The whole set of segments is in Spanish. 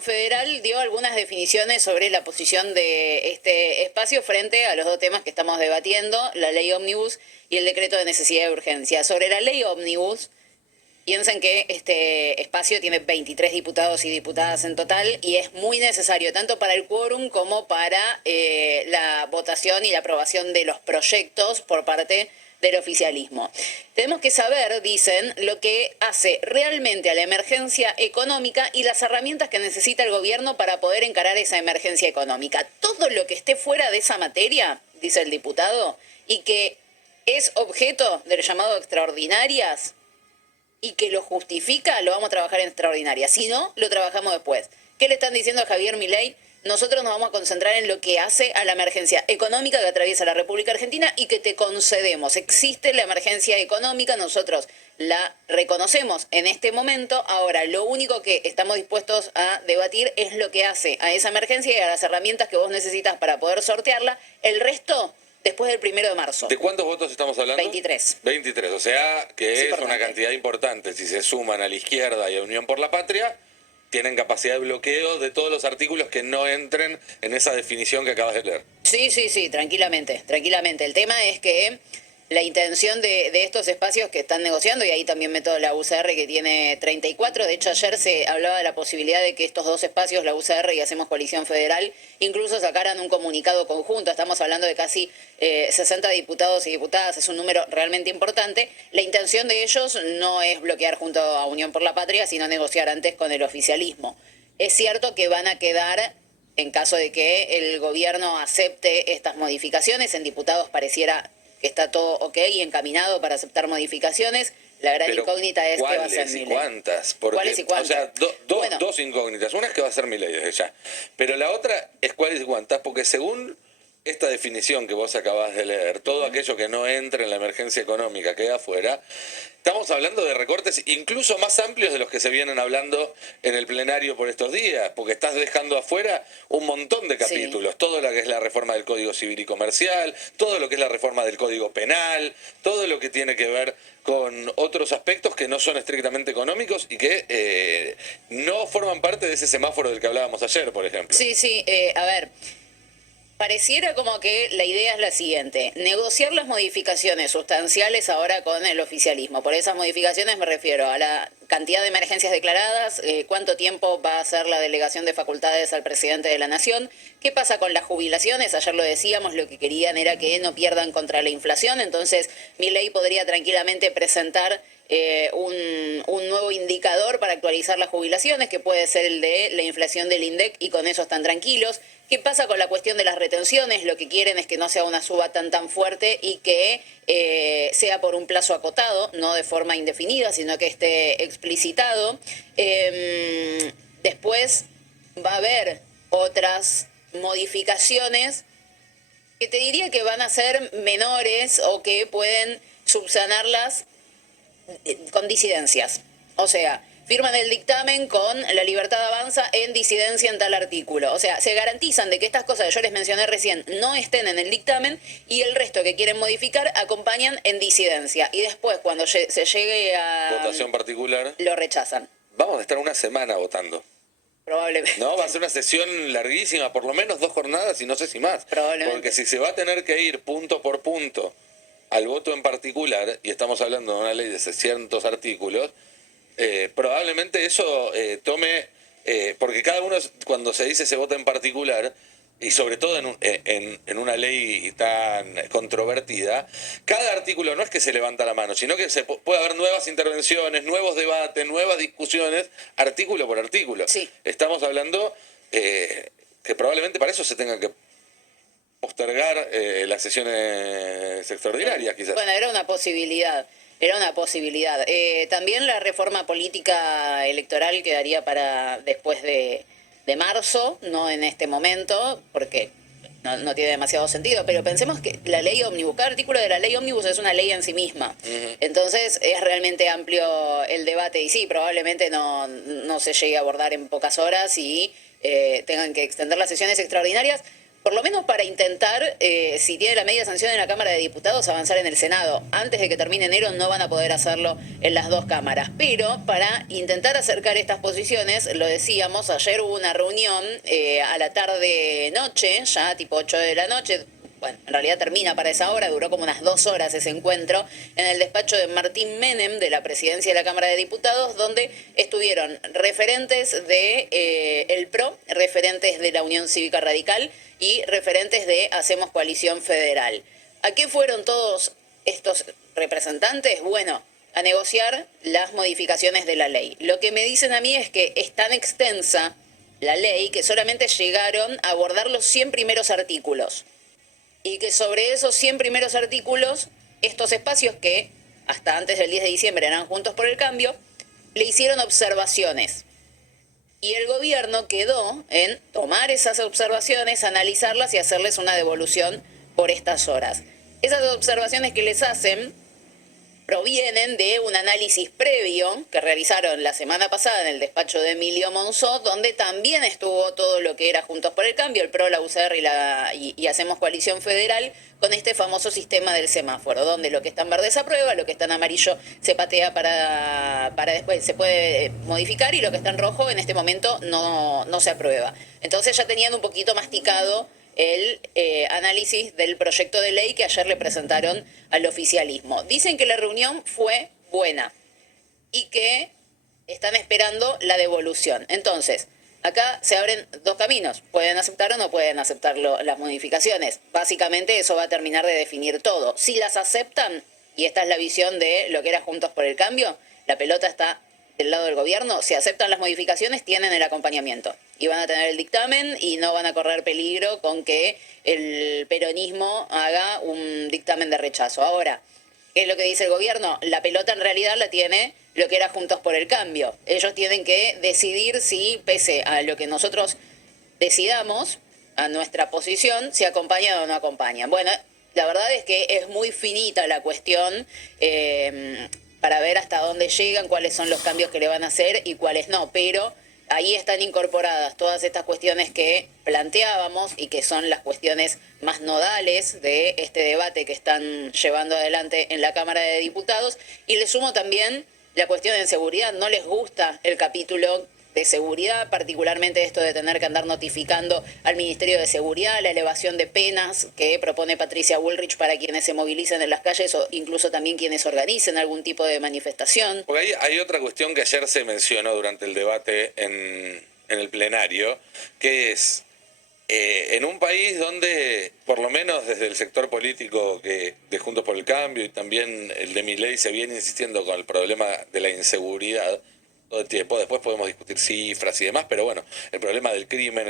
Federal dio algunas definiciones sobre la posición de este espacio frente a los dos temas que estamos debatiendo, la ley ómnibus y el decreto de necesidad de urgencia. Sobre la ley ómnibus, piensen que este espacio tiene 23 diputados y diputadas en total y es muy necesario tanto para el quórum como para la votación y la aprobación de los proyectos por parte del oficialismo. Tenemos que saber, dicen, lo que hace realmente a la emergencia económica y las herramientas que necesita el gobierno para poder encarar esa emergencia económica. Todo lo que esté fuera de esa materia, dice el diputado, y que es objeto del llamado extraordinarias, y que lo justifica, lo vamos a trabajar en extraordinaria. Si no, lo trabajamos después. ¿Qué le están diciendo a Javier Milei? Nosotros nos vamos a concentrar en lo que hace a la emergencia económica que atraviesa la República Argentina y que te concedemos. Existe la emergencia económica, nosotros la reconocemos en este momento. Ahora, lo único que estamos dispuestos a debatir es lo que hace a esa emergencia y a las herramientas que vos necesitas para poder sortearla. El resto, después del 1 de marzo. ¿De cuántos votos estamos hablando? 23. 23, o sea que es importante. una cantidad importante. Si se suman a la izquierda y a Unión por la Patria, tienen capacidad de bloqueo de todos los artículos que no entren en esa definición que acabas de leer. Sí, tranquilamente, tranquilamente. El tema es que la intención de estos espacios que están negociando, y ahí también meto la UCR que tiene 34, de hecho ayer se hablaba de la posibilidad de que estos dos espacios, la UCR y Hacemos Coalición Federal, incluso sacaran un comunicado conjunto. Estamos hablando de casi 60 diputados y diputadas, es un número realmente importante. La intención de ellos no es bloquear junto a Unión por la Patria, sino negociar antes con el oficialismo. Es cierto que van a quedar, en caso de que el gobierno acepte estas modificaciones, en diputados pareciera que está todo ok y encaminado para aceptar modificaciones. La gran incógnita es qué va a ser Milei. ¿Cuántas? Porque, ¿Cuáles y cuántas? O sea, Bueno. dos incógnitas. Una es que va a ser Milei desde ya. Pero la otra es cuáles y cuántas, porque según esta definición que vos acabás de leer, todo aquello que no entre en la emergencia económica queda afuera. Estamos hablando de recortes incluso más amplios de los que se vienen hablando en el plenario por estos días, porque estás dejando afuera un montón de capítulos, sí. Todo lo que es la reforma del Código Civil y Comercial, todo lo que es la reforma del Código Penal, todo lo que tiene que ver con otros aspectos que no son estrictamente económicos y que no forman parte de ese semáforo del que hablábamos ayer, por ejemplo. Sí, a ver. Pareciera como que la idea es la siguiente: negociar las modificaciones sustanciales ahora con el oficialismo. Por esas modificaciones me refiero a la cantidad de emergencias declaradas, cuánto tiempo va a ser la delegación de facultades al presidente de la Nación, qué pasa con las jubilaciones. Ayer lo decíamos, lo que querían era que no pierdan contra la inflación, entonces Milei podría tranquilamente presentar un nuevo indicador para actualizar las jubilaciones, que puede ser el de la inflación del INDEC, y con eso están tranquilos. ¿Qué pasa con la cuestión de las retenciones? Lo que quieren es que no sea una suba tan fuerte y que sea por un plazo acotado, no de forma indefinida, sino que esté explicitado. Después va a haber otras modificaciones que te diría que van a ser menores o que pueden subsanarlas con disidencias. O sea, firman el dictamen con la libertad avanza en disidencia en tal artículo. O sea, se garantizan de que estas cosas que yo les mencioné recién no estén en el dictamen y el resto que quieren modificar acompañan en disidencia. Y después, cuando se llegue a votación particular, lo rechazan. Vamos a estar una semana votando. Probablemente. No, va a ser una sesión larguísima, por lo menos 2 jornadas y no sé si más. Probablemente. Porque si se va a tener que ir punto por punto al voto en particular, y estamos hablando de una ley de 600 artículos, probablemente eso tome, porque cada uno, cuando se dice se vota en particular, y sobre todo en una ley tan controvertida, cada artículo no es que se levanta la mano, sino que puede haber nuevas intervenciones, nuevos debates, nuevas discusiones, artículo por artículo. Sí. Estamos hablando que probablemente para eso se tengan que postergar las sesiones extraordinarias, quizás. Bueno, era una posibilidad. También la reforma política electoral quedaría para después de marzo, no en este momento, porque no tiene demasiado sentido, pero pensemos que la ley ómnibus, cada artículo de la ley ómnibus es una ley en sí misma. Entonces es realmente amplio el debate y sí, probablemente no se llegue a abordar en pocas horas y tengan que extender las sesiones extraordinarias. por lo menos para intentar, si tiene la media sanción en la Cámara de Diputados, avanzar en el Senado. Antes de que termine enero no van a poder hacerlo en las dos cámaras. Pero para intentar acercar estas posiciones, lo decíamos, ayer hubo una reunión a la tarde-noche, ya tipo 8 de la noche. Bueno, en realidad termina para esa hora, duró como unas 2 horas ese encuentro, en el despacho de Martín Menem, de la presidencia de la Cámara de Diputados, donde estuvieron referentes de el PRO, referentes de la Unión Cívica Radical y referentes de Hacemos Coalición Federal. ¿A qué fueron todos estos representantes? Bueno, a negociar las modificaciones de la ley. Lo que me dicen a mí es que es tan extensa la ley que solamente llegaron a abordar los 100 primeros artículos. Y que sobre esos 100 primeros artículos, estos espacios que hasta antes del 10 de diciembre eran Juntos por el Cambio, le hicieron observaciones. Y el gobierno quedó en tomar esas observaciones, analizarlas y hacerles una devolución por estas horas. Esas observaciones que les hacen provienen de un análisis previo que realizaron la semana pasada en el despacho de Emilio Monzó, donde también estuvo todo lo que era Juntos por el Cambio, el PRO, la UCR y Hacemos Coalición Federal, con este famoso sistema del semáforo, donde lo que está en verde se aprueba, lo que está en amarillo se patea para después, se puede modificar, y lo que está en rojo en este momento no se aprueba. Entonces ya tenían un poquito masticado el análisis del proyecto de ley que ayer le presentaron al oficialismo. Dicen que la reunión fue buena y que están esperando la devolución. Entonces, acá se abren dos caminos. Pueden aceptar o no pueden aceptar las modificaciones. Básicamente eso va a terminar de definir todo. Si las aceptan, y esta es la visión de lo que era Juntos por el Cambio, la pelota está del lado del gobierno. Si aceptan las modificaciones, tienen el acompañamiento y van a tener el dictamen y no van a correr peligro con que el peronismo haga un dictamen de rechazo. Ahora, ¿qué es lo que dice el gobierno? La pelota en realidad la tiene lo que era Juntos por el Cambio. Ellos tienen que decidir si, pese a lo que nosotros decidamos, a nuestra posición, si acompañan o no acompañan. Bueno, la verdad es que es muy finita la cuestión para ver hasta dónde llegan, cuáles son los cambios que le van a hacer y cuáles no, pero ahí están incorporadas todas estas cuestiones que planteábamos y que son las cuestiones más nodales de este debate que están llevando adelante en la Cámara de Diputados. Y le sumo también la cuestión de seguridad. No les gusta el capítulo de seguridad, particularmente esto de tener que andar notificando al Ministerio de Seguridad, la elevación de penas que propone Patricia Bullrich para quienes se movilicen en las calles o incluso también quienes organicen algún tipo de manifestación. Porque ahí hay otra cuestión que ayer se mencionó durante el debate en el plenario, que es en un país donde, por lo menos desde el sector político de Juntos por el Cambio y también el de Milei, se viene insistiendo con el problema de la inseguridad todo el tiempo. Después podemos discutir cifras y demás, pero bueno, el problema del crimen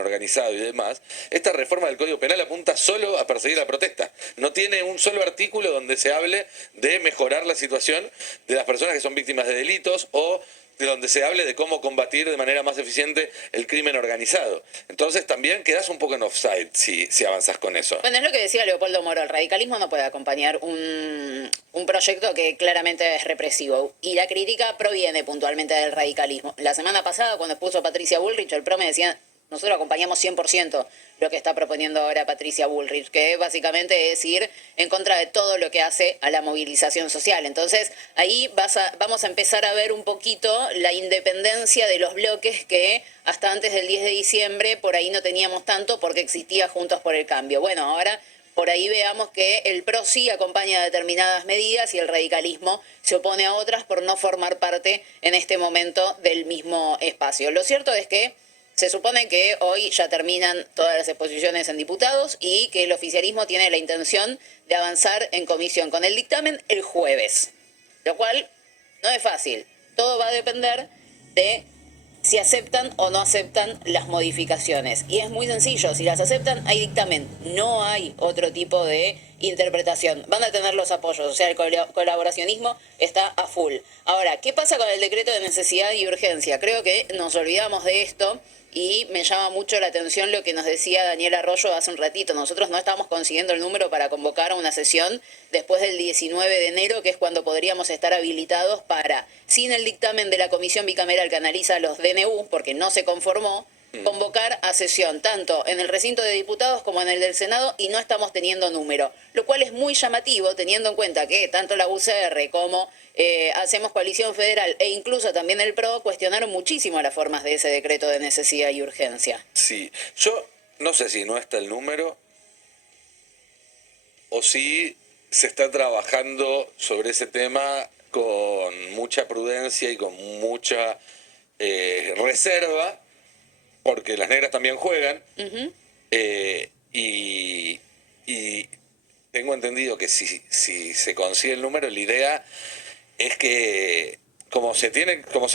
organizado y demás. Esta reforma del Código Penal apunta solo a perseguir la protesta. No tiene un solo artículo donde se hable de mejorar la situación de las personas que son víctimas de delitos o de donde se hable de cómo combatir de manera más eficiente el crimen organizado. Entonces también quedás un poco en offside si avanzás con eso. Bueno, es lo que decía Leopoldo Moro, el radicalismo no puede acompañar un proyecto que claramente es represivo. Y la crítica proviene puntualmente del radicalismo. La semana pasada, cuando expuso Patricia Bullrich, el PRO me decía: nosotros acompañamos 100% lo que está proponiendo ahora Patricia Bullrich, que básicamente es ir en contra de todo lo que hace a la movilización social. Entonces, ahí vamos a empezar a ver un poquito la independencia de los bloques que hasta antes del 10 de diciembre por ahí no teníamos tanto porque existía Juntos por el Cambio. Bueno, ahora por ahí veamos que el PRO sí acompaña determinadas medidas y el radicalismo se opone a otras por no formar parte en este momento del mismo espacio. Lo cierto es que se supone que hoy ya terminan todas las exposiciones en diputados y que el oficialismo tiene la intención de avanzar en comisión con el dictamen el jueves, lo cual no es fácil. Todo va a depender de si aceptan o no aceptan las modificaciones. Y es muy sencillo, si las aceptan hay dictamen, no hay otro tipo de interpretación. Van a tener los apoyos, o sea, el colaboracionismo está a full. Ahora, ¿qué pasa con el decreto de necesidad y urgencia? Creo que nos olvidamos de esto. Y me llama mucho la atención lo que nos decía Daniel Arroyo hace un ratito. Nosotros no estamos consiguiendo el número para convocar a una sesión después del 19 de enero, que es cuando podríamos estar habilitados para, sin el dictamen de la comisión bicameral que analiza los DNU, porque no se conformó, convocar a sesión, tanto en el recinto de diputados como en el del Senado, y no estamos teniendo número, lo cual es muy llamativo teniendo en cuenta que tanto la UCR como Hacemos Coalición Federal e incluso también el PRO cuestionaron muchísimo las formas de ese decreto de necesidad y urgencia. Sí, yo no sé si no está el número o si se está trabajando sobre ese tema con mucha prudencia y con mucha reserva, porque las negras también juegan, y tengo entendido que si se consigue el número, la idea es que como se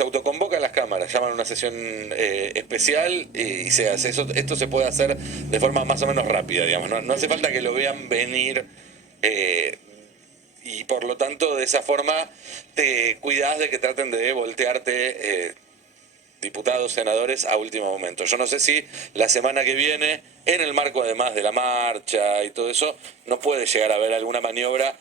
autoconvocan las cámaras, llaman una sesión especial y se hace eso. Esto se puede hacer de forma más o menos rápida, digamos. No hace falta que lo vean venir, y por lo tanto de esa forma te cuidas de que traten de voltearte diputados, senadores a último momento. Yo no sé si la semana que viene, en el marco además de la marcha y todo eso, no puede llegar a haber alguna maniobra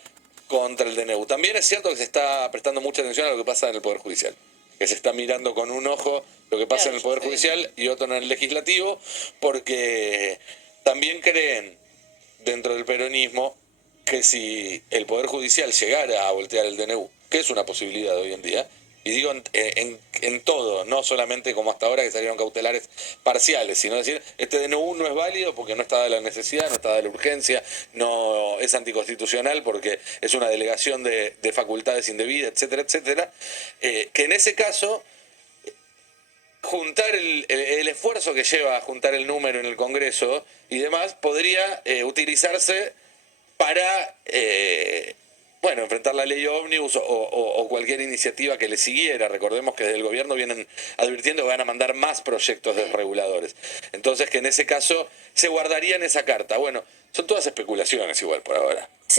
contra el DNU. También es cierto que se está prestando mucha atención a lo que pasa en el Poder Judicial, que se está mirando con un ojo lo que pasa en el Poder Judicial y otro en el Legislativo, porque también creen dentro del peronismo que si el Poder Judicial llegara a voltear el DNU, que es una posibilidad hoy en día, y digo en todo, no solamente como hasta ahora que salieron cautelares parciales, sino decir, este DNU no es válido porque no está de la necesidad, no está de la urgencia, no es anticonstitucional porque es una delegación de facultades indebidas, etcétera, etcétera, que en ese caso juntar el esfuerzo que lleva a juntar el número en el Congreso y demás podría utilizarse para enfrentar la ley ómnibus o cualquier iniciativa que le siguiera. Recordemos que desde el gobierno vienen advirtiendo que van a mandar más proyectos desreguladores. Entonces que en ese caso se guardarían esa carta. Bueno, son todas especulaciones igual por ahora. Sí.